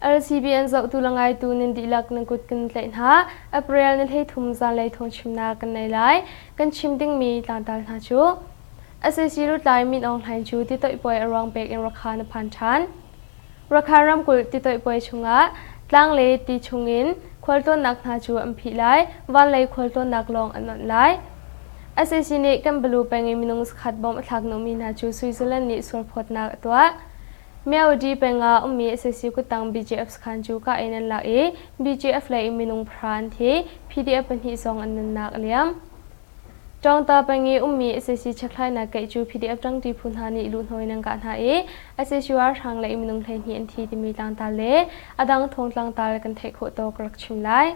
RCBN zau tu langai tu nin dilak nang kut kan tlain ha April nil hei thum za lei thong chimna kan nei lai kan chim ding mi tlang tal na chu SSC ru tlai min ong thlain chu ti toi poi arang pek in rakha na phan than rakha ram kul ti toi poi chunga tlang le ti chungin khol ton nak na chu am phi lai wan lei khol ton nak long anon lai SSC ni kan blu pengi minung khat bom athak no mi na chu Switzerland ni sur phot na atwa Mèo đi penga umi SSC ku tang BGF khan chu ka enan la e BGF lai minung phran thi PDF pan hi song an nak liam Trong ta pengi umi SSC chaklai na kai chu PDF tang ti phun hani lu hnoi nang ka na e SSC war thang lai minung thain hi an thi ti mi tang ta le adang thong tlang ta kan thei kho to krak chim lai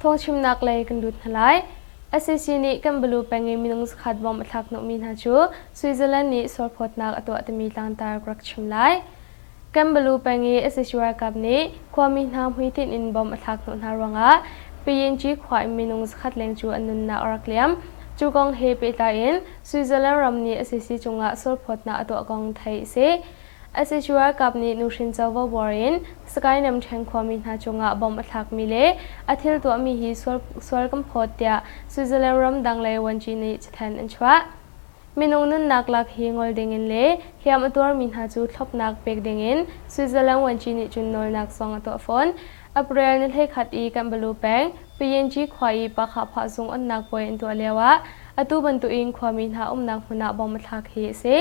thong chim nak lai kan lut halai SSC ni kan blu pengi minung khat bom athak no min ha chu Switzerland ni sor phot nak atwa tami tang tar krak chim lai kan blu pengi SSC war kap ni khwami nam hui tin in bom athak no na ronga PNG khwai minung khat leng chu anun na orakliam chu gong he pe ta in Switzerland ram ni SSC chunga sor phot na atwa gong thai se SSC war kap ni nushin chawa warin sky nam theng khwami na chunga bom athak mi le athil to mi hi swar kam phot tia Switzerland ram dang le wanchi ni chathan an chwa minung nun nak lak hi ngol ding in le hiam ator min ha chu thlop nak pek ding in Switzerland wanchi ni chun nol nak song to phone April ni thei khat I kan balu peng PNG khwai pa kha pha sung an nak point to lewa atu ban tu in khwami na nak huna bom athak hi se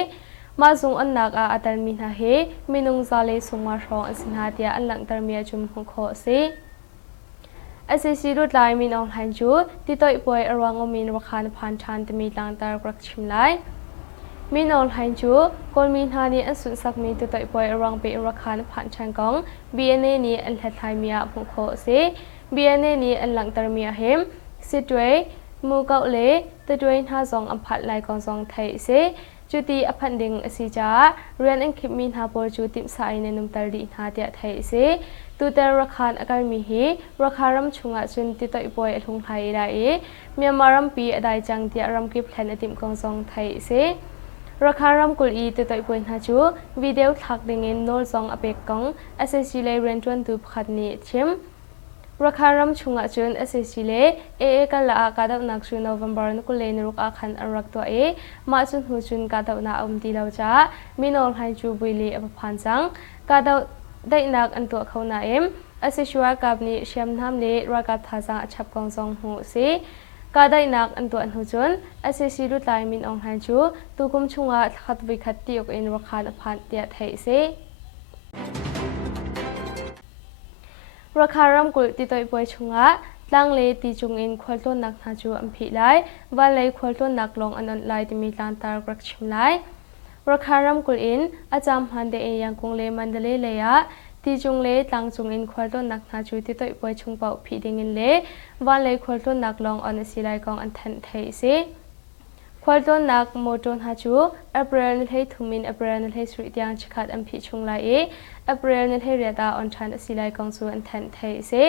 ma zung an nak a atal min ha he minung zale sungma rong asinha tia an lang tar mia chum kho se SSC ru tlai min ong han chu ti toi poi arwang o min rakhan phan than te mi tlang tar krak chim lai min ong han chu kol min ha ni an sun sak mi ti toi poi arwang pe rakhan phan than kong BNA ni an thlai mia kho se BNA ni an lang tar mia hem sitwe mu kau le te twain ha zong am phat lai kong zong thai se chuti aphanding asija rian an khip min ha por chu tim sai ne num tar di na tia thai se tu ter rakhan akal mi hi rakharam chunga chun ti toi poi athung thai ra e myamaram pi adai chang tia ram ki plan atim kong song thai se rakharam kul I ti toi poi na chu video thak ding in nol song apek kong SSC le ren twan tu khat ni chim Rakharam chunga chun SSC le AA ka la ka daw nak chu November na kul le ni ruk a khan arak to e ma chun hu chun ka daw na ti law cha minol hai chu buili ap phan chang ka daw dai nak an to khona em SSC wa kap ni shyam nam le rakap tha chang achap kong song hu se ka dai nak an to an hu chun SSC ru tlai min ong han chu tukum chunga khat vi khat ti ok in rakhan phan tia thai se Rakharam kul ti toi poi chunga tlang le ti chung in khwalton nak na chu am phi lai wa lei khwalton nak long anon lai ti mi tlan tar krak chim lai Rakharam kul in acham han de e yang kung le mandale le ya ti chung le tlang chung in khwalton nak na chu ti toi poi chung pau phi ding in le wa lei khwalton nak long on silai kong an than thei se khwalton nak moton ha chu April ni thei thumin April ni thei sri tiang chikhat am phi chung lai e April ni thei reta on than silai kong chu an than thei se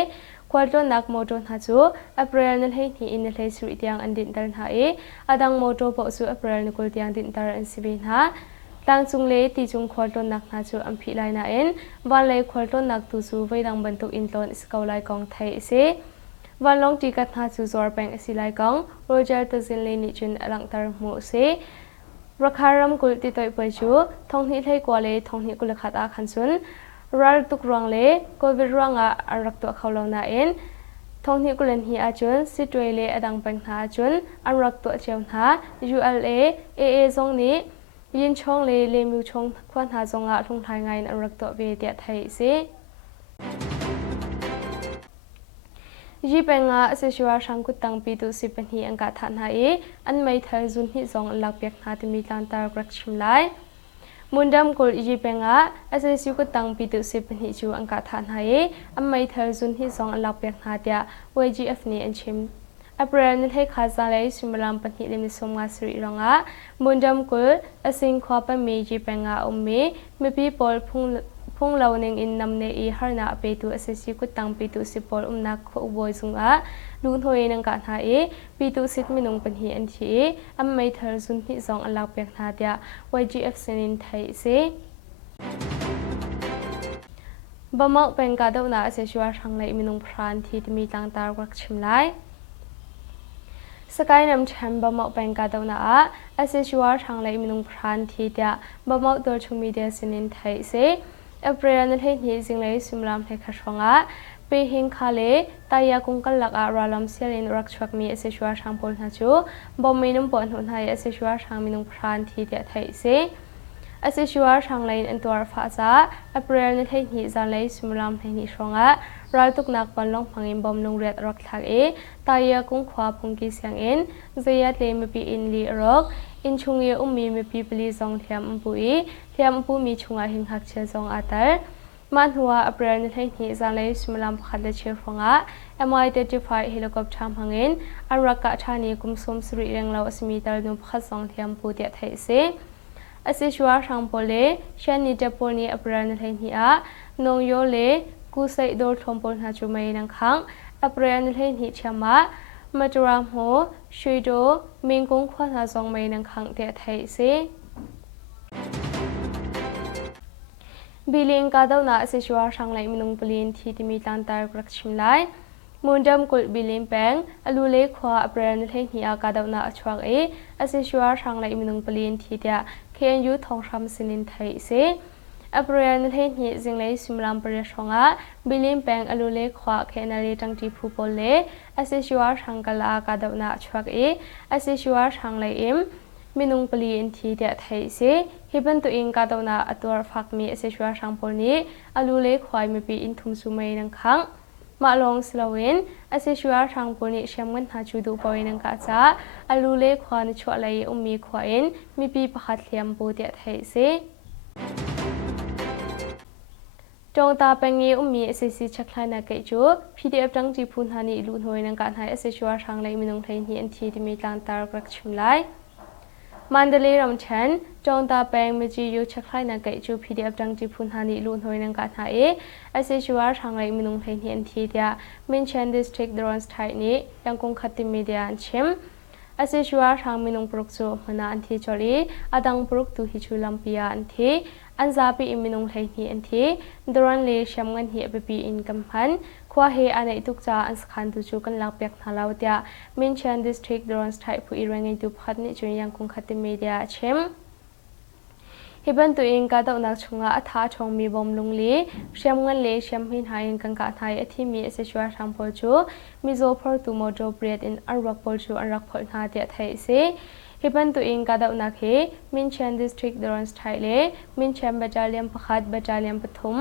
khwalton nak moton ha chu April ni thei ni in thei sri tiang an din tar ha e adang moto po chu April ni kul tiang din tar an sibin ha tang chung le ti chung khwalton nak na chu am phi lai na en wan le khwalton nak tu chu veidang bantuk in ton skaulai kong thei se Van long ti kat na chu zor peng asilai kong Roger tazin le ni chun alang tar mu se Rakharam kul ti toi poi chu thong ni thei kwa le thong ni kul khat a khan chun ral tuk rang le covid ranga arak to khawlo na en thong ni kulen hi a chun sitwe le adang peng na chun arak to chew na ULA AA zong ni yin chong le mu chong khwan ha zonga thong thai ngai arak to ve tia thai se Ji penga asesua sangkut tang pitu sipen hi angka than ha e an mai thar zun hi zong lak pek na ti mi tlan tar krak chim lai mundam kul ji penga asesu ku tang pitu sipen hi chu angka than ha e an mai thar zun hi zong lak pek na tia YGF ni an chim April ni thei khaza lai simalam pan hi lemi somga sri ronga mundam kul asing khwa pa me ji penga umme me people phung lau ning in namne I harna pe tu SSC ku tang pe tu sipol nak kho boy sunga lun hoi nang ka na e pe tu sit minung pan hi an thi am mai thar sun hi zong alak pek na tia YGF senin thai se บะเมาเป็นกาดาวนาเสชัวทางไหลมินุงพรานที่มีต่างตารกชิมไลสกายนำแชมบะเมาเป็นกาดาวนาเสชัวทางไหลมินุงพรานที่เดียบะเมาตัวชุมีเดียสินินไทยเซอเปรียนเทหิจิงเลยสิมลามเทคชงะไปหิงคาเลตายากุงกัลลักอาราลัมเซลินรักชวักมีเสชัวทางพลนาจูบอมมินุมปอนหุนไทยเสชัวทางมินุงพรานที่เดียไทยเซเสชัวทางไลน์อันตัวฟ้าจ้าอเปรียนเทหิจานเลยสิมลามเทหิชงะรัลตุกนักบันลงพังอินบอมลงเรียดรักทักตายากุงขวาพงกิเสียงเจียดเลมปีอินลีรักอินชุงเยมีมปีปลีซองเทียมปุยเทียมปุมีชุงอาหิงหักเชซองอาตัลมันหัวอเปรียนเทหิจานเลยสิมลามขัดเลเชฟงะMI-35 เฮลิคอปเตอร์พังอินอารักกะชานีกุมสมสรีเรงลาวสมีตลนุบขัดซองเทียมปุเดียไทยเซเสชัวทางโปเลเชนนิเจปนีอเปรียนเทหิอานงโยเลกูไซโดทอมปนหาจุเมนังคังอเปรียนเทหิชมะมาจรามโฮชุยโดมิงกงขวาซองเมนังคังเดียไทยเซบิลิงกาดาวนาเสชัวทางไหลมินุงปลินที่มีตันตารกรักชิมไลมุนดำกุลบิลินแปงอลูเล็กขวาอเปรียนเทหิอากาดาวนาชวักเสชัวทางไหลมินุงปลินที่เดียเคียนยูทองคำสินินไทยเซอเปรียนเทหิจิงเลยสิมลามปริชงะบิลินแปงอลูเล็กขวาเคียนเลจังจีผู้ปเลเสชัวทางกลากาดาวนาชวักเสชัวทางไหลมินุงปลีนทีเดียไทยเซฮิบันตัวเองกาดาวนาอตัวฟักมีเสชัวทางปลนี้อลูเล็กควายมีปีอินทุมสุเมนังคังมาลองสลาวินเสชัวทางปลนี้เชื่อมกันหาจูดูปอยนังกาจ้าอลูเล็กควานชัวไหลมีควายมีปีประคัดเลียมปูเดียไทยเซจงตาเป็นงี้มีเสซีชักลายนักเกจู PDF จังจีพูนหานีลุนหวยนังการหายเสชัวทางไหลมินุงไทยนี้อันทีที่มีการตารกรักชิมไลมันเดลีรำชันจงตาแปงเมจิยูชักไข่นักเกจู PDF จังจีพุนหานิลุนหอยนังการหาเสชัวทางไหลมินุงไทยเฮียนทีเดียมินชันดิสทริกดรอนสไทนี้ยังคงขัดติมีเดียนชิมเสชัวทางมินุงปรุกจูมนาอันทีจอรีอดังปรุกตูฮิจูลัมปียอันทีอันซาปีอิมินุงไทยเฮียนทีดรอนเลชมงันเฮียเปปีอินกัมพันขวาเฮอันไอตุกจาอันสขันตุจูกันลักเปียกนาลาวเดียมินชันดิสทริกดรอนสไทผู้อิรังไอตุพัดนิจุนยังคงขัดติมีเดียชิมฮิบันตัวเองกาดาวนักชงอาท่าชงมีบอมลุงลีเชื่อมเงินเลเชื่อมหินหายังกังกาไทยที่มีเสชัวทางโพจูมีโซพอร์ตูโมโจเบรดอินอารักโพจูอารักพอลนาเดียไทยเซฮิบันตัวเองกาดาวนักเฮมินชันดิสทริกดรอนสไทเลมินชันบัจจาเลียมประคัดบัจจาเลียมปฐม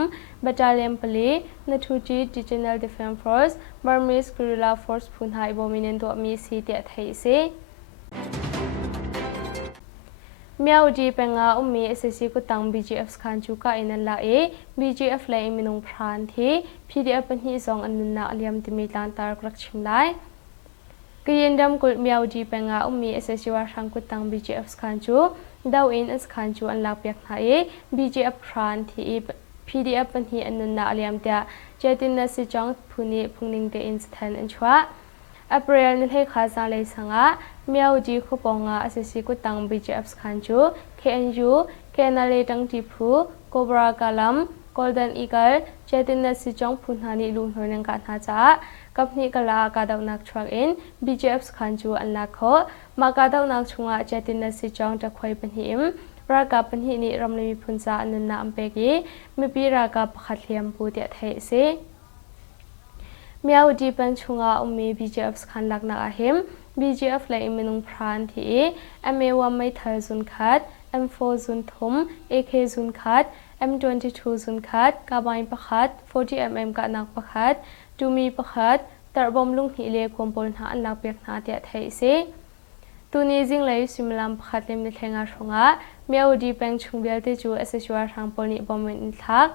บัจจาเลียมปลีนัทูจีดิจิทัลดิเฟนฟอร์สบาร์มิสกริลลาฟอร์สพูนหายบอมินตัวมีซีเดียไทยเซเมียวจีเป็นงามีเอสซีกุตัง BGF สคันจูกาอินันละBGF เลยมินุงพรานที่ PDF เป็นที่สองอันนุนนาเลียมติมีลานตารกรักชิมไลกยันดำกุเมียวจีเป็นงามีเอสซีวาชังกุตัง BGF สคันจูดาวอินสคันจูอันลักเปียกหาย BGF พรานที่ PDF เป็นที่อันนุนนาเลียมเดียเจตินนัสิจังพูนีพุงนิงเดอินสแตนอันชัวอเปรียนเทคาซาเลสังะเมียวจีคุปองะเสซีกุตัง BGF สคันจู KNU เคนาเลตังจีพูโกบรากาลัม Golden Eagle เจตินนัสิจังพูนหานิลุนหอยนังการหาจ้ากับนิกลากาดาวนักชวักอิน BGF สคันจูอันลักโคมากาดาวนักชงะเจตินนัสิจังจะคอยเป็นหิมรากาเป็นหินิรำลีพุนซาอันนันนาอัมเปกีมีปีรากาปขัดเลียมปูเดียไทยเซเมียวจีเป็นชงอามี BGF สคันลักนักอาหิม BGF เลยมินุงพรานที่ MA1 ไม่เธอซุนคัด M4 ซุนทุม AK ซุนคัด M22 ซุนคัดกาบายประคัด 40mm กะนักประคัดดูมีประคัดแต่บอมลุงหิเลควมปนหาอันลักเปียกนาเดียไทยเซตัวนี้จิงเลยสิมลำประคัดเล่มในแทงอาชงอาเมียวจีเป็นชงเบลติจูเอสชัวทางปนิบอมอินทัก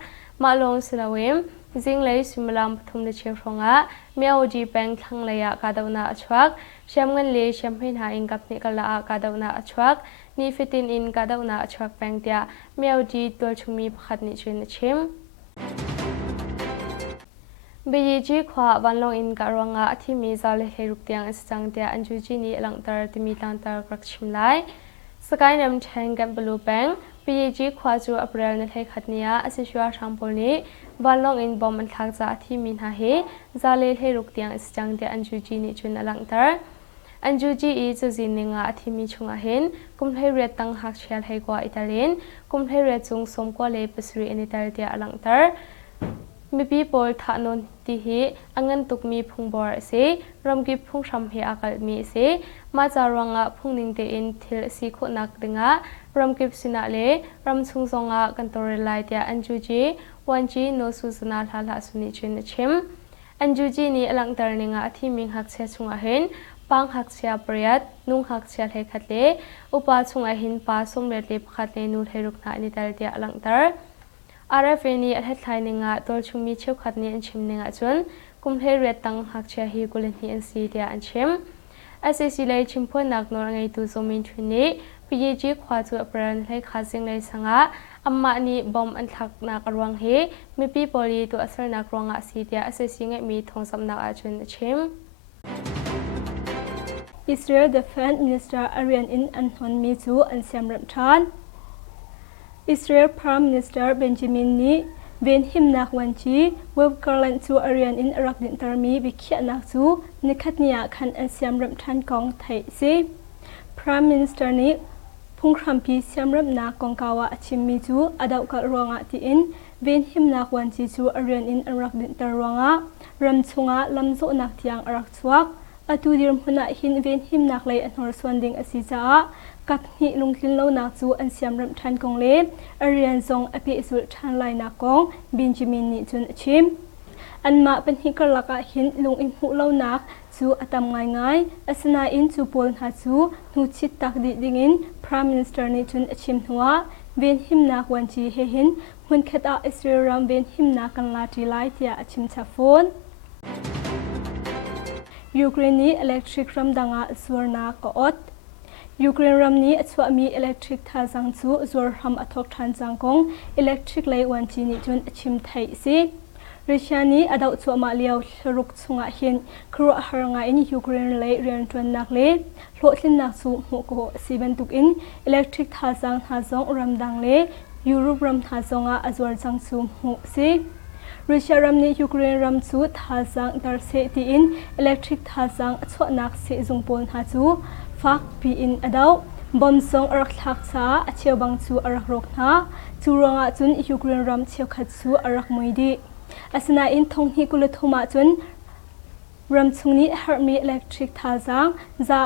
มาลงสลาเวมจิงเลยสิมลำปฐุมเดเชียวชงอาเมียวจีเป็นทั้งเลยกาดาวนาชวักเชื่อมเงินเลยเชื่อมหินหาอิงกับนิกลากาดาวนาชวักนี่ฟิตินอินกาดาวนาชวักแปงเดียเมียวจีตัวชงมีประคัดนิจุนชิมบีจีขวาวันลงอินการวงอาที่มีซาเลเฮรุกเตียงสังเดียอันจูจีนีหลังตารที่มีหลังตารกรักชิมไลสกายนำแทงกันบลูแบงบีจีขวาจูอัปเรลในไทยขัดเนียอสิชัวทางปนี้ วันลองอินบอมมันทักจากที่มินหาเฮซาเลเฮรุกเตียงจังเดอันจูจีนิจุนอลังเตอร์อันจูจีอีจูจินนิงาที่มีชุงอาเห็นกุมเทเรียตังหักเชียลให้กว่าอิตาลีนกุมเทเรียจุงสมกว่าเลปสรีอินอิตาลีเดียอลังเตอร์มีปีโพลทานนที่เฮอังเงินตุกมีพุงบอร์เซรำกิพุงชำเฮอากาศมีเซมาจารังะพุงนิงเตอินทิลสีขุนักดึงะรำกิบสินะเลรำชุงซงะกันตัวเรลัยเดียอันจูจีวันจีโนสุสนาลาลาสุนิจุนชิมอันจูจีนี้อลังเตอร์นิงะที่มิงหักเชชุงอาเห็นปังหักเชียปริยัดนุ่งหักเชียเฮขัดเลอุปาชุงอาเห็นปาสมเด็จเลปขัดเลนูเทรุกนาอินอิตาลีเดียอลังเตอร์RFA นี้อัธยานิงะตัวชุมมีเชี่ยวขัดนี้อันชิมนิงะจนกุมเทเรตังหักเชียฮีกุลนีอันซีเดียอันชิม SCC เลยชิมพนักนรไงตูโซมินทุนนี้พิจิตรขวาตัวปรันให้ขาสิงเลยสังะอัมมานีบอมอันทักนักรวงเฮมีปีบอลีตัวอัศรนักรวงอาซีเดีย SCC ไงมีทองสำนักอาจุนชิม Israel Defense Minister Arian in Anton Mizu and Siam Ramchan Israel Prime Minister Benjamin Ni ven him nak wanchi web karlan chu Arian in Iraq din tarmi bikhia nak chu nikhatnia khan an Siam Ramchan kong thai si Prime Minister ni phungkhampi Siam Ram na kong kawa achimmi chu adau ka ronga ti in ven him nak wanchi chu Arian in Iraq din tarwanga ram chunga lamzo nak tiang Iraq chuak atu dir huna hin ven him nak lei anhor swanding asija kapni lungtlin lo nak chu an Siam Ram than kong le Arian zong api isul than lai na kong Benjamin ni chun achim anma panhi karlaka hin lung in hu lo nak chu atam ngai ngai asana in chu pol ha chu nu chit tak di dingin Prime Minister ni chun achim huwa ven him nak wanchi he hin hun khata Israel ram ven him na kan la ti lai tia achim cha phone Ukraine electric ram danga surna ko ot Ukraine ram ni achwa mi electric tha jang chu zor ram athok than jang kong electric lei wan chi ni chun achim thai si Russia ni adau chu ma liao ruk chunga hin khro haranga in Ukraine lei rian twan nak le hlo thlin nak chu mu ko siben tuk in electric tha jang ha jong ram dang le Europe ram tha jonga azwar jang chu mu si Russia ram ni Ukraine ram chu tha jang dar se ti in electric tha jang achwa nak se jung pon ha chu fak pi in adau bom song arak thak cha acheu bang chu arak rok na churonga chun Ukraine ram cheu khat chu arak moidi asana in thong hi kulathuma chun ram chungni harmi electric tha jang za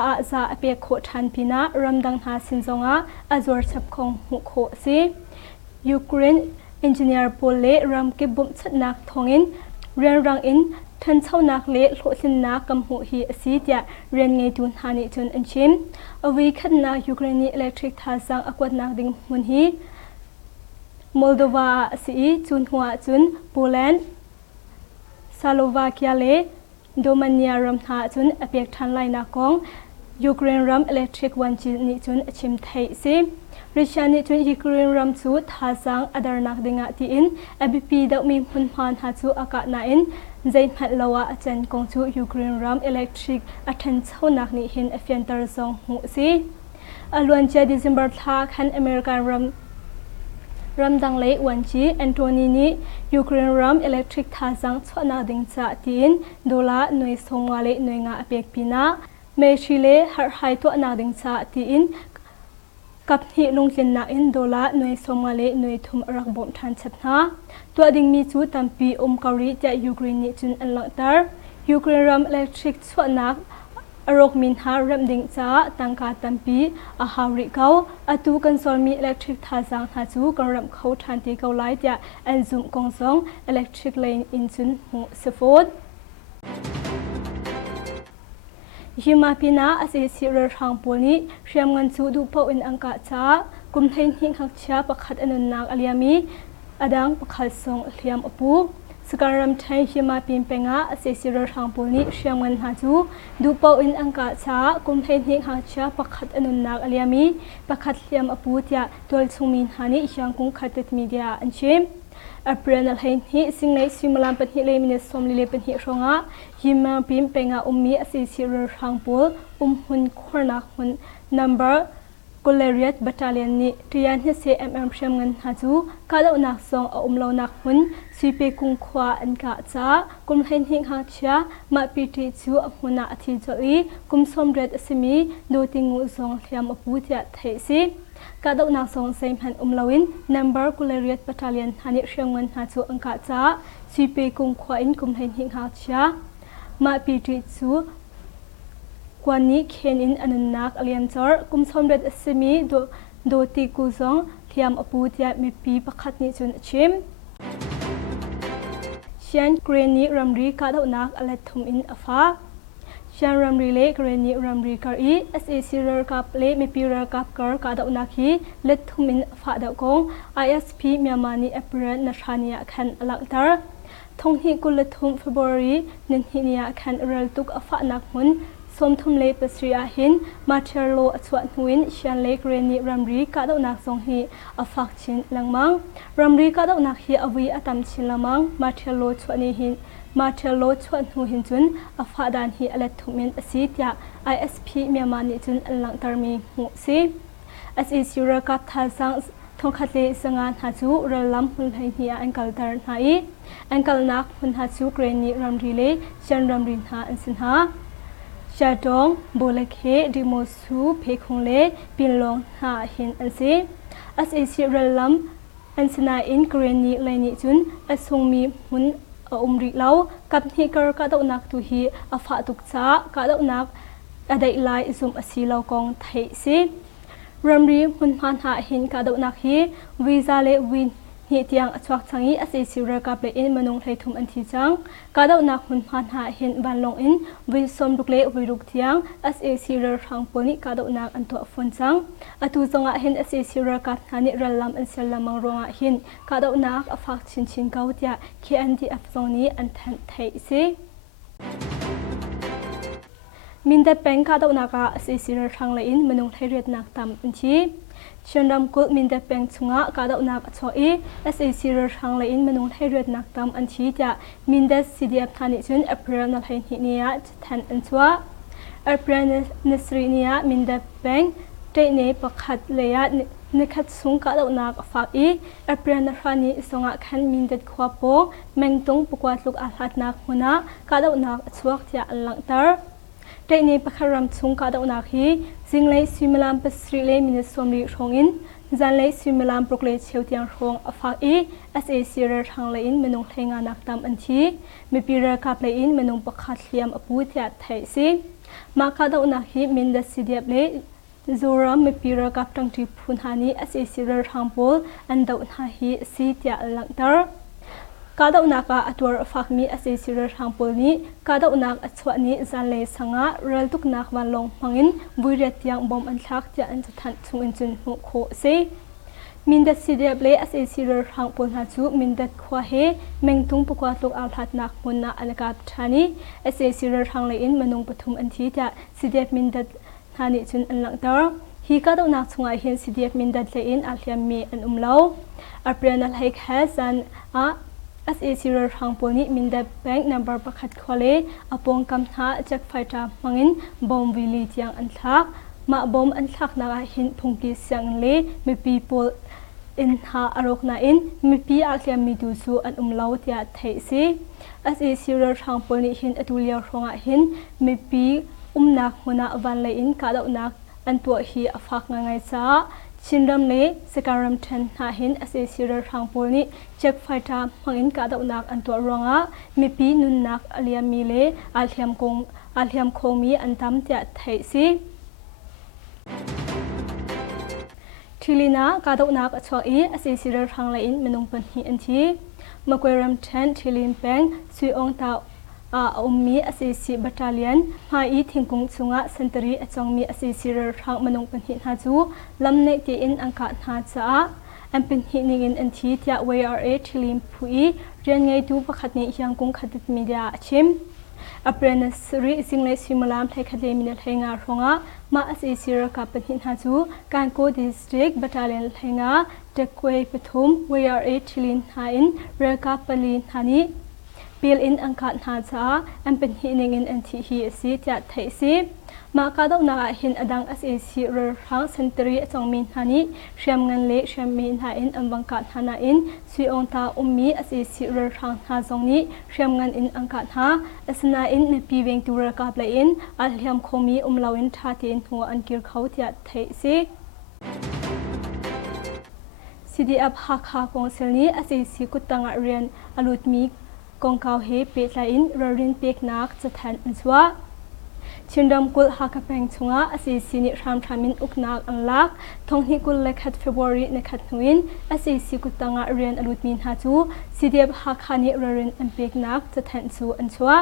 ape kho than pina ram dang ha sinjonga azor chap khong hu kho si Ukraine engineer pole ram ke bom chatnak thongin rang in than chaunak le hlohlin na kam hu hi asi tia ren ngei tun hani chun anchim awi khatna Ukraine electric tha jang akwat nak ding mun hi Moldova si chun huwa chun Poland Slovakia le Romania ram tha chun apek than lai na kong Ukraine ram electric wan chi ni chun achim thai si Russia ni chun Ukraine ram chu tha jang adar nak dinga ti in abp da mi hun phan ha chu aka na in zain phat lawa achan kong chu Ukraine ram electric athan chho nak ni hin afian tar song hu si alwan cha December tha khan American ram dang lei wan chi Anthony ni Ukraine ram electric tha jang chhona ding cha tin dola noi songwa le noi nga apek pina me chile har hai to na ding cha tin kapni lungtlin na in dola noi songwa le noi thum rak bom than chatna to ding mi chu tampi kari ta Ukraine ni chun anlangtar Ukraine ram electric chhona arok min ha ram ding cha tangka tampi a hauri kau atu consol mi electric tha jang ha chu kan ram khau than ti kau lai tia an zum kong song electric lane in chun hu sefot Himapina ase sirar hang poni hriam ngan chu du po in angka cha kum thein hing hak cha pakhat anun nak aliami adang pakhal song hliam apu Sakaram thai Himapin penga ase sirar hang poni hriam ngan ha chu du po in angka cha kum thein hing hak cha pakhat anun nak aliami pakhat hliam apu tia tol chungmin hani hyang kung khatet media anchim April hain hi singnei simulam panhi le minute somli le panhi ronga hima pim penga ummi ase sirar hangpul hun khorna hun number Coleriat Battalion ni Rian he se ram ngan ha chu ka lo nak song a lo nak hun sipe kung khwa an ka cha kum hen hing ha chia ma pt chu a huna athi choi kum som red asimi do tingu song thiam apu tia thei si ka do nak song sem han lawin number Coleriat Battalion hani ram ngan ha chu ang ka cha sipe kung khwa in kum hen hing ha chia ma pt chuกวนนี้เคนอินอนุนักเลียนจอร์กุมสมเด็จสมีโดติกูซองเทียมอปูเตียมีปีประคัดนิจุนชิมเชียนเกรนีรัมรีกาดนักอเลทุมอินอฟ้าเชียนรัมรีเล่เกรนีรัมรีกาอีเอสเอซีเรอร์กับเล่มีปีเรอร์กับกาดนักฮีเลทุมอินฟ้าดาวกงไอเอสพีเมียมานีเอเปรนนัชานียคันลักตาร์ทงฮีกุลทุมเฟบรุรีนินฮีนียคันเรลตุกอฟ้านักมุนสมทุมเลปสรีอาหินมาเชโลอสวดหุนเชียนเลกเรนีรัมรีกาดนักทรงฮีอฟักชินลังมังรัมรีกาดนักฮีอวีอตัมชินลังมังมาเชโลชวนีหินมาเชโลชวดหุหินจุนอฟาดานฮีอเลทุมินอสีตยา ISP เมียมานิจุนลังตารมีหูซี SEC รกับทาสังทงคัดเลสงานหาจูเรลัมหุนให้ฮีอันกัลตารหายอันกัลนักหุนหาจูเกรนีรัมรีเลเชียนรัมรีหาอันสินหาชาดองโบเลเคดิโมสูเพคงเลปินลงหาหินอันซีอัสเอซิเรลัมอันสนาอินเกรนีเลนิจุนอัสงมีหุนริเลากับฮิกร์กาดนักตุฮีอฟาตุกซากาดนักอดัยไลซุมอสีเลากองไทยซีรัมรีหุนพันหาหินกาดนักฮีวิซาเลวินฮีเตียงชวักชังอีอาศัยสิรกับเลอินมนุงไทยทุมอันที่จังกาดนักหุนพันหาเห็นบันลงอินวิสมดุกเลวิรุกเตียงอาศัยสิรทางปนิกาดนักอันตัวฝนจังอตุจงอาเห็นอาศัยสิรกับนานิรัลลัมอันเซลลัมังรองอาเห็นกาดนักอฟักชินเกาเตียเคอันดีอัฟซงนี้อันทันไทยสิมินเดเป็นกาดนักอาศัยสิรทางเลอินมนุงไทยเรียดนักตามอันที่เชิญรำกุมินเดเป็นชงะกาดนักชออีSAC รทางเลอินมนุงไทยเรียดนักตามอันที่จะมินเดCDF ทานิจุนเอเปรนนัลเฮนฮิเนียแทนอันชัวเอเปรนนิสรีเนียมินเดเป็นเตเนปขัดเลียนิคัดสุงกาดนักฝากอีเอเปรนนัลฮานิสงะขันมินเดขวาโปเมงตงปกวาดลูกอาลัดนักหัวนักกาดนักชัวเทียอันหลังตาเตเนปขรำสุงกาดนักฮีซิงเลซิมลามปสรีเลมินสวมรีชงอินจันเลซิมลามปรกเลเชียวเตียงชงอฟากอี SAC รทางเลอินมนุงเทงานักตามอันที่มีปีระกับเลอินมนุงประคัดเลียมอปูเทียไทยซีมากาดนักฮีมินเดสิเดียบเลจูรามมีปีระกับตังทีพุนฮานี SAC รทางโบลอันดาวนาฮีซีเตียหลังตากาดนักอัตวฟักมีอาศัยสิรทางปลนี้กาดนักอัศวนีจันเลสังะเรลตุกนักวันลงมังอินบุรียังบอมอันทักจะอันจะทันสุงอินจุนหุโคเซมินเดสิเดียบเลอาศัยสิรทางปลหาจูมินเดขวาเฮเมงตุงปกวาดลูกอาลัดนักมุนนาอันกาบชานีอาศัยสิรทางเลอินมนุงปฐุมอันที่จะสิเดียบมินเดธานิจุนอันหลังตาฮีกาดนักสงายเห็นสิเดียบมินเดเลอินอาเลียมมีอันเล่าอัปเรนัลไฮแคสันSAC รทางปนิมินเดแบงค์นัมเบอร์ประคัดควาเลอปงกำหาจากไฟตามังอินบอมวิลีที่ยังอันทักมาบอมอันทักนักหินพงกิเสียงเลมีปีโปอินหาอารกนาอินมีปีอาเลียมีดูสูอันเล่าที่ไทยซี SAC รทางปนิหินอตุเลียรองหินมีปีนักหัวหน้าวันเลอินกาดนักอันตัวฮีอฟักง่ายจ้าชินรำเลสการัมเทนหาหินอาศัยสิรทางปนิเช็คไฟตามังอินกาดนักอันตัวรองมีปีนุนนักอเลียมีเลอาเลียมคงมีอันตามเตียไทยซีทีลีนากาดนักชออีอาศัยสิรทางเลอินมนุงปันฮีอันที่มะกวยรัมเทนทีลินแปงสุยองตามีอาศัยสิบัตเลียนหาอีทิ้งกงสุงะเซนตรีจงมีอาศัยสิรทางมนุงปันหินหาจูลำเนตีอินอังกาหาจ้าอันเป็นหินิงินอันที่ที่ WRA ทีลิมพุยเรียนไงดูประคัดนี้ยังกงขัดมีเดียชิมอัปเรนสรีสิงเลสิมลามไทยคัดเลมินไทยงารงะมาอาศัยสิรกับปันหินหาจูการโกดิสตริกบัตเลียนไทยงาเด็กเวปทุม WRA ทีลินหาอินเรกับปลีนหานีปีลอินอังคารหาจ้าอันเป็นหินิงินอันที่ฮีซีจะไทยซี มาคาดอกนาหินอดัง SAC เรือทางเซนเตอรี่จงมินฮานิเชียมเงินเละเชียมมินฮาอินอันบังการฮานาอินสุยองตามี SAC เรือทางฮาจงนี้เชียมเงินอินอังการฮาสนาอินในปีเวงตัวกาบเลยอินอัลเฮียมคงมีลาวินทาตินหัวอันกิรเขาที่เทซิ CDF ฮักฮากองเซลนี้ SAC กุตังเรียนอลุดมีกองเขาเฮเปตไลน์เรินเปกนักจะแทนอันสวะชินดำกุลฮักแปงชงะ SAC นิรามทามินอุกนักอันลักทงฮิกุลเลขัดเฟบรุยในขัดนุน SAC กุตังเรียนอลุดมีนฮาจู CDF ฮักฮานิเรินอันเปกนักจะแทนสูอันสวะ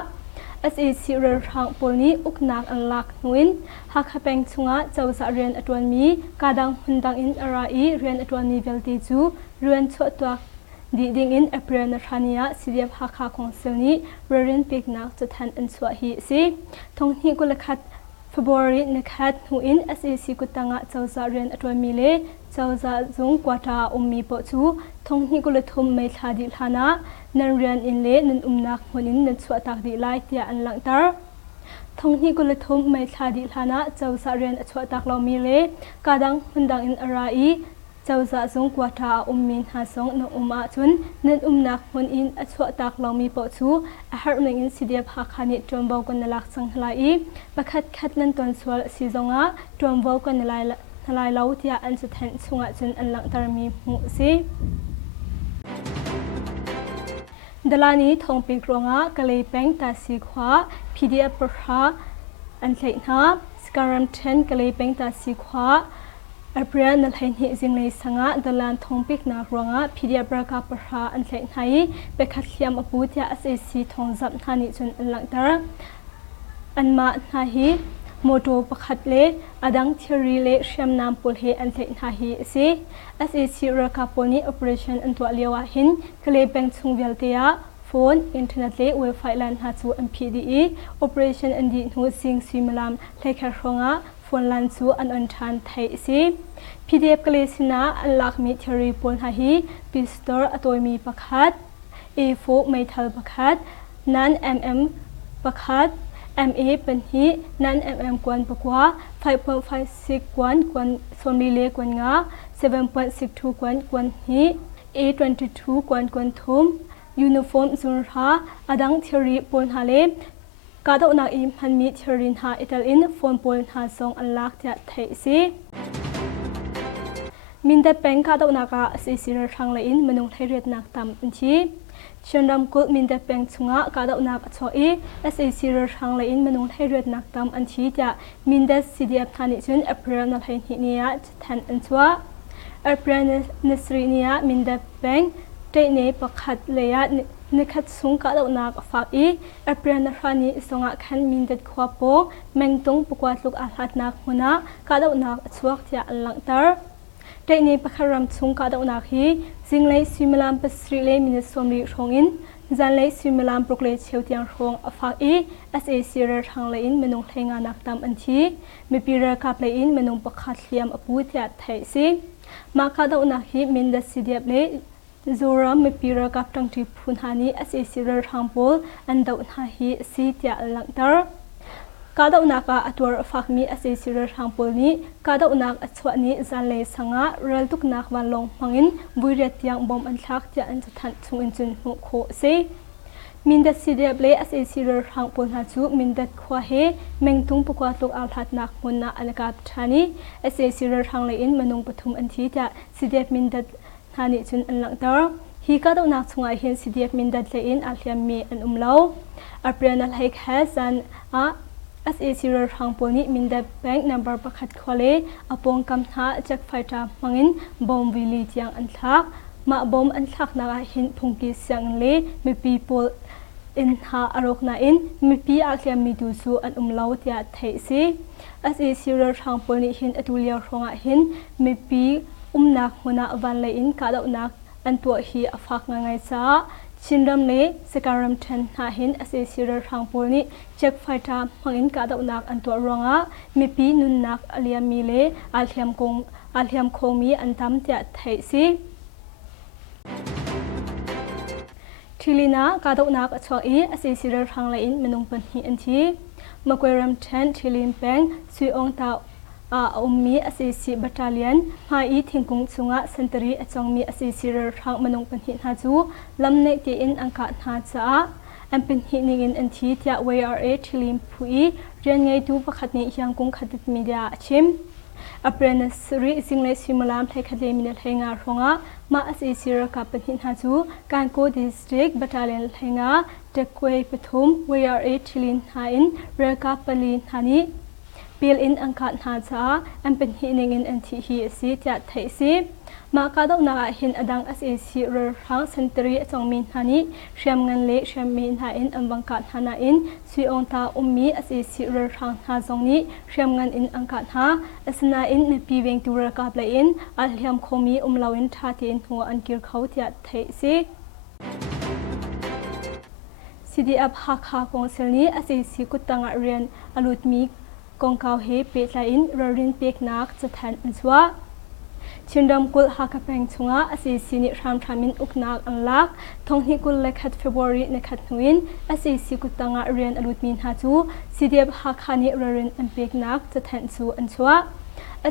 SAC เรือทางปลนี้อุกนักอันลักนุนฮักแปงชงะเจ้าสะเรียนอตวนมีกาดังหุ่นดังอินอาราอีเรียนอตวนมีเวลตีจูเรียนชดตัวดีดิ่งอินเอเปรนรานีย CDF ฮักฮาของเซลนี้เรียนเปกนักจะแทนอันสวะฮีสิทงฮิกุลขัดเฟบรุยในขัดนุน SAC กุตังะเจ้าสะเรียนอตวนมีเลเจ้าสะจงกว่าตามีปอจูทงฮิกุลทุมไม่ทาดิลานะนันเรียนอินเล่นันนักหัวนินนันสวตักดีไลที่อันหลังตาทงฮิกุลทุมไม่ทาดิลานะเจ้าสะเรียนสวตักเรามีเล่กาดังหุ่นดังอินอะไรเจ้าสะจงกว่าตามินหาสงนอาจุนนันนักหัวนินสวตักเรามีปอจูอาหารนังอินสิเดียบฮักฮันิจวมบอกกันนลักสังหลายประคัดคัดนันตอนสวลซีจงะจวมบอกกันนลายเล่าที่อันสุดแทนชงะจุนอันหลังตามีหูสิดลานี้ทองปีกรงะกะเลยแป้งตาสีขวา PDF ปะฮะอันเล็กนะสการัมเทนกะเลยแป้งตาสีขวาอัปเรียนนัลเฮนฮิจิงเลยสังะดลานทองปีกนักรงะ PDF ประกาศปะฮะอันเล็กไหนเปขัดเลียมอบูติอา SAC ทองจับทานิจนอันหลังตาอันมาหน้าฮีโมโตประคัดเล่อดังเทอรีเล่เชียมนามปุลเฮอันเล็กหน้าฮีสิ SAC ประกาศปนี้ operation อันตัวเลียวหินกะเลยแป้งชงเวลเตียโฟนอินเทอร์เน็ตเล่เว็บไซต์ลันหาจู MPDE operation อันดีนูซิงซิมลามเลขาครงะโฟนลันจูอันอันทันไทยสิ PDF กะเลยสินะอันลักมีเทอรีปุลหาฮีพิสตอร์อตัวมีประคัด A4 ไม่ทัลประคัดนั้น MM ประคัดMA เป็นฮีนั้น MM กวนปกว่า 5.56 กวนส่วนลีเลกวนงา 7.62 กวนฮี A22 กวนทุ่มยูนิฟอร์มจุนราอดังเทอรีปนฮาเลกาดนักอิมฮันมีเทอรินฮาอิตาลินฟอนปนฮาซองอันลักจะไทยสิมินเดเป็นกาดนักอาศิสิรทางเลอินมนุษย์ไทยเรียดนักตามอันชีเชิญดำกุมินเดเป็นชงะกาดนักชออีSAC รทางเลอินมนุษย์ไทยเรียดนักตามอันชีจะมินเด CDF ทานิจุนเอเปรนัลไฮนิเนียจะแทนอันชัวเอเปรนัสรีเนียมินเดเป็นเจเนประคัดเลียนขัดสุงกาดนักฝากอีเอเปรนรานีสงะขันมินเด็ดขวาโปแมงตงปกวาดลูกอาลัดนักหัวหน้ากาดนักสวกที่อันหลังตาเจเนประคารำสุงกาดนักฮีจิงเลยซิมลามเปสรีเลมินสมรีชงอินจันเลยซิมลามปลุกเลยเชียวเตียงชงฝากอี SAC เรือทางเลยอินเมนุงเทงานักตามอันทีมีปีเรือกับเลยอินเมนุงประคัดเลียมอบูที่อัดไทยสิมากาดนักฮีมินเดสิเดียบเลยจูรามมีปีระกับตั้งที่พูนฮานี SAC เรือทางโพลอันดาวนาฮีซีที่อันหลังตากาดาวนักอัตัวฝากมี SAC เรือทางโพลนี้กาดาวนักอัศวนี้จันเลยสังะเรือตุกนักวันลงมังอินบุรีเตียงบอมอันทักที่อันจะทันชงอินจุนหุโคเซมินเดสิเดียบเล SAC เรือทางโพลฮาจูมินเดขวาเฮเมงตุงปกวาดลูกอาลัดนักมุนนาอันกับชานี SAC เรือทางเลยอินมนุงปฐุมอันที่จะสิเดียบมินเดฮานิจุนอันหลังตาฮีกาดนักชงไอเห็นสิเดียบมินดัดเลอินอัลยามีอันเลาอัปเรนัลไฮแคสันSAC เรือทางปนี้มินดัดแบงค์นัมเบอร์ประคัดควาเลอปงกำหาจากไฟตามังอินบอมวิลีที่ยังอันทักมาบอมอันทักนักหินพงกิเสียงเลมีปีโปอินหาอารกนาอินมีปีอัลยามีดูซูอันเลาที่อัดเทซี SAC เรือทางปนี้หินอตุเลียชงไอหินมีปีนักหัวหน้าวันเลยอินกาดนักอันตัวฮีอฟักง่ายจ้าชินดำเล่สการัมเทนหาหิน SAC เรือทางปนี้เช็คไฟตามังอินกาดนักอันตัวรองะมีปีนุนนักอเลียมีเล่อัลเทียมคงมีอันตามจะไทยสิทีลีน่ากาดนักชออี SAC เรือทางเลยอินมนุงปัญหีอันที มะกวยรำเทนทิลิมแปงสุยองตามีอาศัยสีบัตเลียนหายทิ้งกุงสุงะเซนตรีจงมีอาศัยสีเรือทางมนุงเป็นหินหาจูลำเนกที่อินอังกาหาจ้าอันเป็นหินอินอันที่ที่ YRA ทิลิมพุยเรียนไงดูประคัดนี้ยังกุงขัดมีเดียชิมApprenticeship สิ่งเลสิมุลามไทยคัดเลมินไทยงารงะมาอาศัยสิรกับเป็นหินหาจูการโกดิสตริกบัตเลียนไทยงาเด็กเวปทุม YRA ทิลินหาอินเรือกับปลีนหานี้ปีลอินอังคารหาจ้าอันเป็นหินอินอันที่ฮีสีจัดไทยสีมากาดอกนาหินอดังอาศัยสิเรือทางเซนตรีจงมินหานี้เชื่อมเงินเละเชื่อมมินหาอินอันบังการหานาอินสุยองตามีอาศัยสิเรือทางหาจงนี้เชื่อมเงินอินอังการหาอาสนาอินในปีเวงตัวกับเลยอินอัลเลียมคงมีลาวินทาตินหัวอันกิรเขาจัดไทยสี CDF ฮักฮากงเซลนี้อาศัยสิกุตังเรียนอลุดมีกองเขาเฮเปตไลน์รรินเปียกนักจะแทนอันสวะชินดมกุลฮักแปงชงะอาศัยสินิรามทามินอุกนักอันลักทงฮิกุลเลขัดเฟบรุยในขัดนวินอาศัยสิกุตังเรียนอลุดมีนฮาจู CDF ฮักฮานิรรินอันเปียกนักจะแทนสูอันสวะ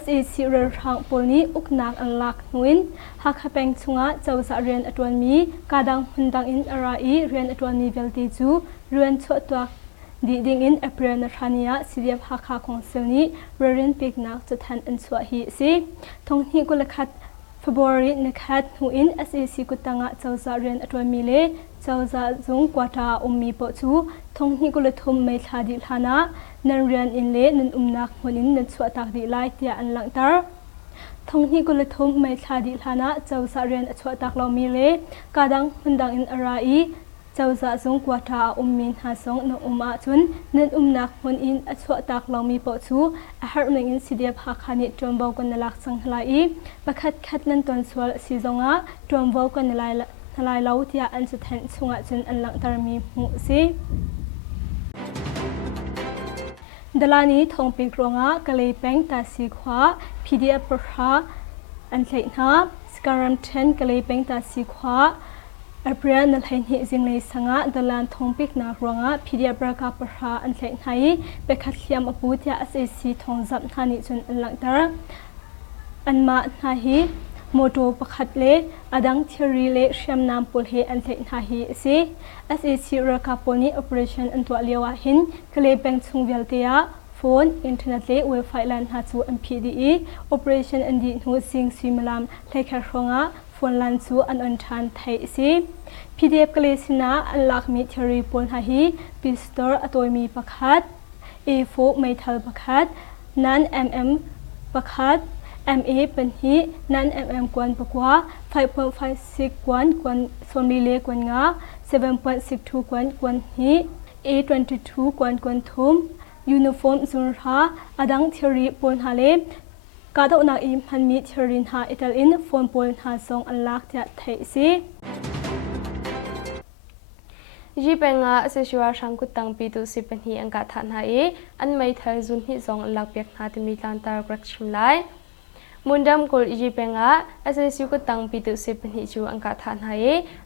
SAC เรือทางปลนี้อุกนักอันลักนวินฮักแปงชงะเจ้าจะเรียนอตวนมีกาดังหุ่นดังอินอาราอีเรียนอตวนมีเวลติจูเรียนชดตัวดีดิ้งอินเอเปรนรานีย CDF ฮักฮาของเซลนี้เรียนเปียกนักจะแทนอันสวะฮีสิทงฮิกุลขัดเฟบรุยในขัดหูอิน SAC กุตังะเจ้าจะเรียนอตวนมีเลเจ้าจะจุงกว่าตามีปอจูทงฮิกุลทุมไม่ทาดิลานะนันเรียนอินเลนันนักหัวนินนันสวะตักดีไลที่อันหลังตาทงฮิกุลทุมไม่ทาดิลานะเจ้าจะเรียนสวะตักเรามีเลกาดังหุ่นดังอินอาราอีเจ้าจะทรงกว่าทามินหาทรงนอาจุนนันนักหัวนินสวะตักเรามีปอจูอาหารหนึ่งอินสิเดียบฮักฮันิจวมบอกกันนลักสังหลายประคัดคัดนันตอนสวะสีจงะจวมบอกกันนลายเล่าที่อันสุดแทนชงะจุนอันหลังตามีหูสิดลานี้ทงปีกรงะกะเลยแป้งตาสีขวา PDF ประหาอันเล็กนะสการัมเทนกะเลยแป้งตาสีขวาอัปเรียนนัลเฮนฮิจิงเลยสังะดลานทงปีกนักรงะ PDF ประกาประหาอันเล็กไห้เปคัดเลียมอปูที่ SAC ทงจับทานิจุนอันหลังตาอันมานาฮีโมโตประคัดเลอดังเทอรีเลเชียมนามปุลเฮอันเล็กนาฮีสิ SAC ระกาปนี operation อันตัวเลียวหินกะเลยแป้งชงเวลเตียโฟนอินเทอร์เน็ตเลเว็บไซต์ลันหาจู MPDE operation อันดีนูซิงซิมลามเลขาครงะโฟนลันจูอันอันทันไทยสิ PDF กะเลยสินะอันลักมิเทอรีปนหาฮีปิสตอร์อตัวมีประคัด A4 เมทัลประคัดนั้น MM ประคัดMA เป็นฮีนั้น กวนปกว่า 5.56 กวนส่วนมีเลกวนงา 7.62 กวนฮี A22 กวนทุ่มยูนิฟอร์มสุนทาอดังเทอรีปนหาเลกาดอกนักอิมพันมีเทอรินหาอิตาลินฟอนปนหาทรงอันลักจะไทยสิจีเป็นงาเสชวาชังกุตังปีตุสิเป็นฮีอังกาฐานหาอันไม่เธอจุนฮีทรงอันลักเปียกหาติมีลานตากรักชิมไลมุนดำกุลจีเป็นงาเสชิกุตังปีตุสิเป็นฮีจูอังกาฐานหา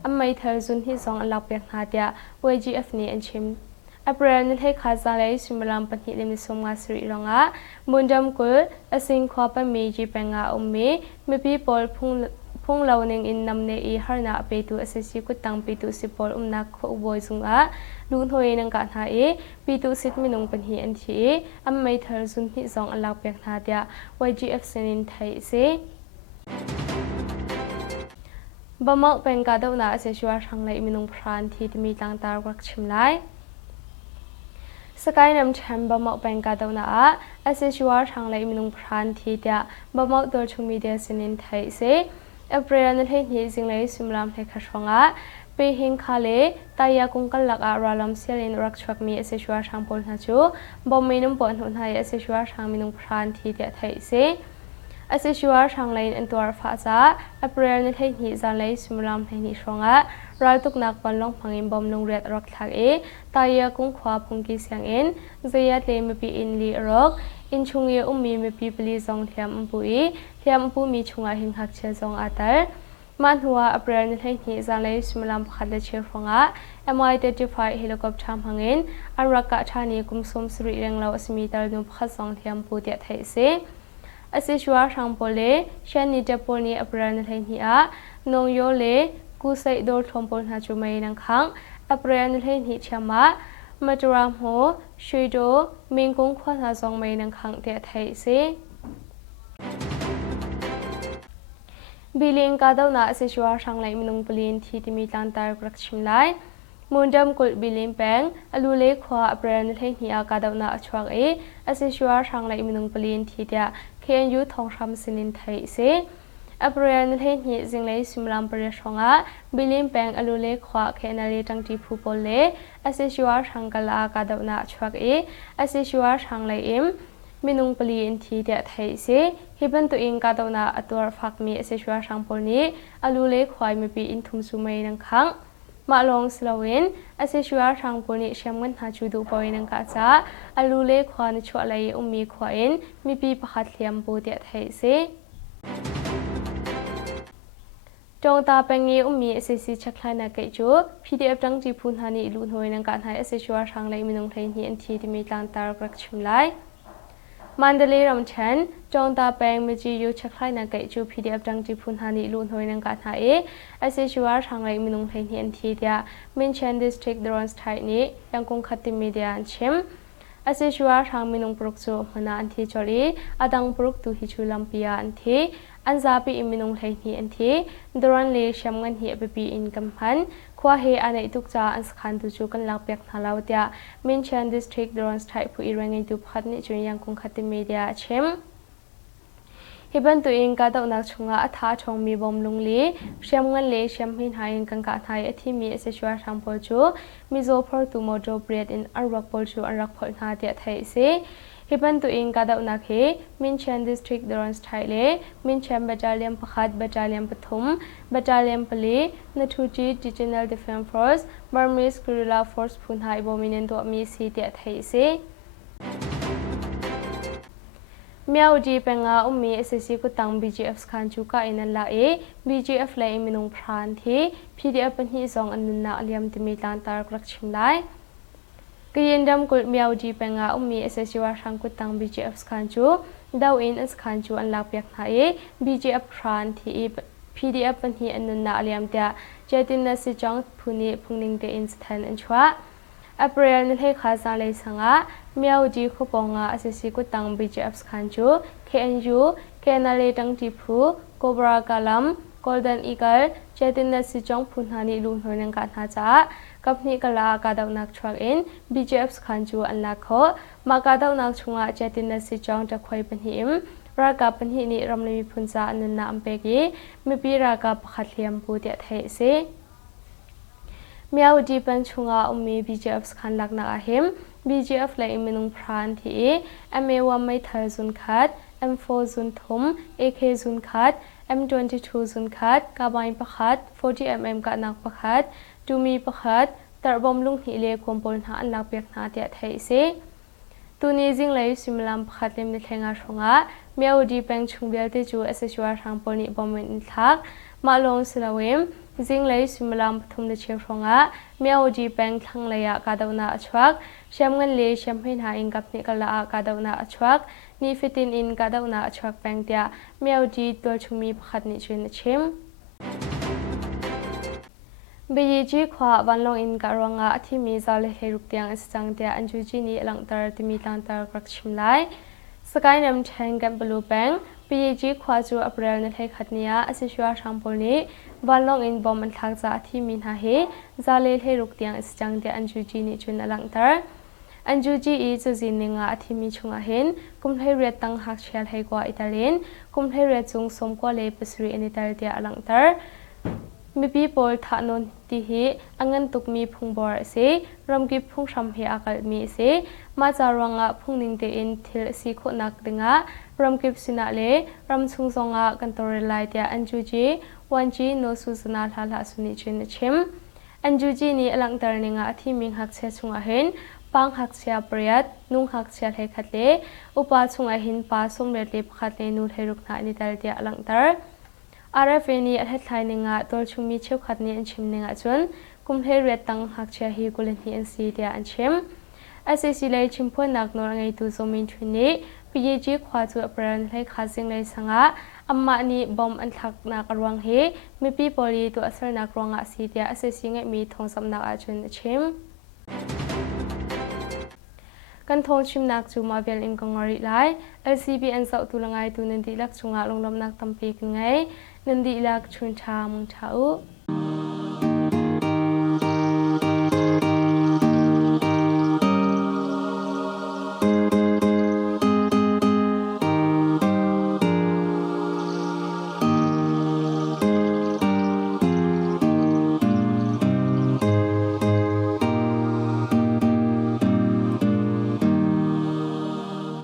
อันไม่เธอจุนฮีทรงอันลักเปียกหาเดีย YGF นี้อันชิมอัปเรนให้ขาซาเลสิมลามปัญหิเลมิสมงาสริรงะมุนดำกุลอสิงขวาปมีจีเป็นงามีปีปอลพุ่งเหล่านึงอินนำเนอีฮาร์นาเปตุอเสชิกุตังปีตุสิปอลนักขบวยสุงะลุนหวยนังการหาปีตุสิทมินงปัญหิอันทีอัมไม่เธอซุนหิซองอัลลักเปียกนาเดีย YGF เซนินไทยเซบะมอกเป็นการดนาเสชวาทางไหลมินงพรานที่มีต่างตารักชิมไลสกายนำแชมบะมอกเป็นการดนาเสชวาทางไหลมินงพรานที่เดียบะมอกตัวชูมีเดียเซนินไทยเซอัปเรนให้หิจิงเลยสิมลามให้ขชงะไปเฮงคาเลตายากุงกัลลักอาราลัมเซียลินรักชวักมีเสชวาทางปนหาจูบอมมินุมปนหุนไทยเสชวาทางมินุงพรานที่เดียไทยเซเสชวาทางไลน์อันตัวฟาซาอัปเรนให้หิจานเลยสิมลามให้หิชงะรัลตุกนักปันลงพังอินบอมลงเรียดรักทักตายากุงขวาพุงกิเสียงเจียดเลมปีอินลีรักอินชุงเยมีปีปลีซองเทียมปุยเทียมปุมีชุงอาหิงหักเชซองอาตัล มันหัวอเปรนให้หิจางเลยสมลำพัดเลเชียฟงะ MI-35 เฮลิคอปเตอร์หังเงินอันรักกะชานีกุมสมสรีเรงเราสมีตาลุนพัดสองเทียมปูเตียไทยเสอาศัยชัวร์ทางโปเลเช่นนิจปนีอเปรนให้หิอะนงโยเลกูใส่โดดทอมปนหาจุไม่นังขังอเปรนให้หิเชมะมาจรามโหชุยโดมิงกงขวาหาสองไม่นังขังเตียไทยเสบิลิงกาดาวนาเสชัวร์ช่างไหลมินุงปลินที่ที่มีตันตารกรักชิมไลมุนดำกุลบิลิงแปงอลูเล็กขวาอเปรนเทนฮีอากาดาวนาชวกเสชัวร์ช่างไหลมินุงปลินที่เดียเคียนยูทองรำสินินไทยเสอเปรนเทนฮีจิงไหลสิมลำปริชงะบิลิงแปงอลูเล็กขวาเคียนนาลีจังทีผู้ปอเลเสชัวร์ช่างกลากาดาวนาชวกเสชัวร์ช่างไหลมินุงปลีนทีเดียไทยเสฮิบันตัวเองกาตนาอัตัวฟักมีเสชัวช่างปนนี้อลูเล็กควายมีปีอินทุมสุเมนังคังมาลองสลาเวนเสชัวช่างปนนี้เชื่อมกันหาจูดูปอยนังกาจ้าอลูเล็กควายชัวไหลมีควายมีปีประคัดเลียมปูเดียไทยเสจงตาเป็นเงี้ยมีเสซีชักลายนักเกจู PDF จังจีพูนหานีลุนหอยนังการหายเสชัวช่างไหลมินุงไทยนี้อันทีที่มีตานตารกรักชิมไลมันเดลีรำเชนจงตาแปงมจียูชักไข่นักเกจู PDF ดังจีพุนหานิลุนหอยนังการหาเสชัวร์ทางไรมินุงไทยเฮียนทีเดียมินเชนดิสทริกดรอนสไทนี้ยังคงขัดติมีเดียนชิมเสชัวร์ทางมินุงปรุกจูมนาอันทีจอรีอดังปรุกตูฮิจูลัมปียอันทีอันซาปีอิมินุงไทยเฮียนทีดรอนเลชมกันเฮียปีอินกัมพันขวาเฮอันในทุกจ้าอันสขันตุจูกันลักเปียกนาลาวเดียมินเชนดิสทริกดรอนสไทผู้อิรังไงตุพัดนิจุยังคงขัดติมีเดียชิมฮิบันตัวเองก็ต้องนักชงอาท่าชงมีบอมลุงลีเชื่อมเงินเล่เชื่อมหินหายินกันการหายที่มีเสชัวทางโพจูมิโซพอร์ตูโมโดเบรดอินอันรักโพจูอันรักพลนาเดียไทยเสฮิบันตัวเองก็ต้องนักเฮมินเชนดิสทริกดรอนสไทเล่มินเชมบัจจาเลียมประคัดบัจจาเลียมปฐมบัจจาเลียมปลีนัทูจีดิจิทัลดิเฟนฟอร์สบาร์มิสกริลาฟอร์สพูนหายบอมินตัวมีสีเดียไทยเสเมียวจีเป็นงามีเอสซีกุตัง BGF สคันจูกาอินันละBGF เลยมินุงพรานที่ PDF เป็นที่สองอันนุนนาเลียมติมีตานตารกรักชิมไลกรีนดำกุลเมียวจีเป็นงามีเอสซีว่าช่างกุตัง BGF สคันจูดาวอินสคันจูอันลักเปียกหาย BGF พรานที่ PDF เป็นที่อันนุนนาเลียมเดียเจตินนัสจังพูนีพุงนิงเดอินสแตนอันชัวอเปรลนี่ให้ข้าสังเลยสังะเมียวจีคุปงะเอสซีกุตัง BGF สคันจู KNU แคนาเลตังจีพูโกบรากาลัม Golden Eagle เจตินนัสจังพูนานิลุนหอยนังการหาจ้ากับนี่กลากาดาวนักทรักอิน BGF สคันจูอันลักโคมากาดาวนักชงะเจตินนัสจังจะคอยเป็นหิมรากาเป็นหินิรำลีพุนซาอันนันนาอัมเปกีมีปีรากาประคัดเลียมปูเดียไทยเสเมียวจีเป็นชงามี BGF สคันลักนักอาหิม BGF เลยมินุงพรานที่ MA ว่าไม่เธอซุนคัด M4 ซุนทม AK ซุนคัด M22 ซุนคัดกาบายประคัด 40mm กะนักประคัดดูมีประคัดแต่บอมลุงหิเลควมปนหาอันลักเปียกนาเดียไทยเสตัวนี้จิงเลยสิมลำประคัดเล่มในแทงอาชงาเมียวจีเป็นชงเบียลที่จูเอสชัวทางปนิบอมมินทักมาลงสลาเวมจิงเลยสิมลำปฐุมเดชเชงาเมียวจีเป็นทั้งเลยกาดาวนาอชวักเชื่อมเงินเลยเชื่อมให้หาอิงกับนิกลากาดาวนาอชวักนี่ฟิตินอินกาดาวนาอชวักแปงเดียเมียวจีตัวชงมีประคัดนิจุนชิมบีจีขวาวันลงอินการวงอาที่มีซาเลเฮรุกเตียงสังเดียอันจูจีนี้หลังตาที่มีตันตากรักชิมไลสกายนำแทงกันบลูแบงบีจีขวาจูอัปเรลในเทคัดเนียอสิชัวทางปนี้วันลงอินบอมมันทักษะที่มีนาเฮซาเลเฮรุกเตียงสังเดียอันจูจีนี้จุนหลังตาอันจูจีอีจูจีนิงาที่มีชงอาเห็นกุมให้เรียตั้งหักเชียลให้กว่าอิตาลีนกุมให้เรียจุงสมกว่าเลปสรีอินอิตาลีเดียหลังตามีปีโพลทานนที่เหอังเงินตุกมีพุงบอร์เสรำกิพุงชัมเหอากาศมีเสมาจารวงะพุงนิงเตอินเทลสีโคนักดึงะรำกิสินาเลรำชุงซงะกันตัวเรลายเดียอันจูจีวันจีโนสุสนาลาลาสุนิจินชิมอันจูจีนี้หลังตารนิงะที่มิงหักเสียชุงอาเห็นปังหักเสียเปรียดนุ่งหักเสียเทคัดเลอุปาชุงอาเห็นปาสมเร็จเลปขัดเลนูเทรุกนานิตาเดียหลังตาร RFA นี่อัธไทยนึงอ่ะตัวชุมมีเชี่ยวขัดนี่อันชิมนึงอ่ะจนกุมเทเรียตังหักเชียฮีกุลนี่อันซีเดียอันชิมSCC เลยชิมพวนนักนวลไงตูโซมินทุนนี้PG ขวาจูอปรันให้ขาสิงเลยสังะอัมมานี่บอมอันทักนักรวงเฮมีปีบอลีตัวอัสรนักรวงอ่ะซีเดีย SCC ไงมีทองสำนักอาจุนชิมกันทงชิมนักจูมาเวลอิมกังวริไล LCB อันเสาตุลงไงตูนันดีลักจุงะลงลมนักตัมปีกันไงนันดีลักชุนชามุงชาอุ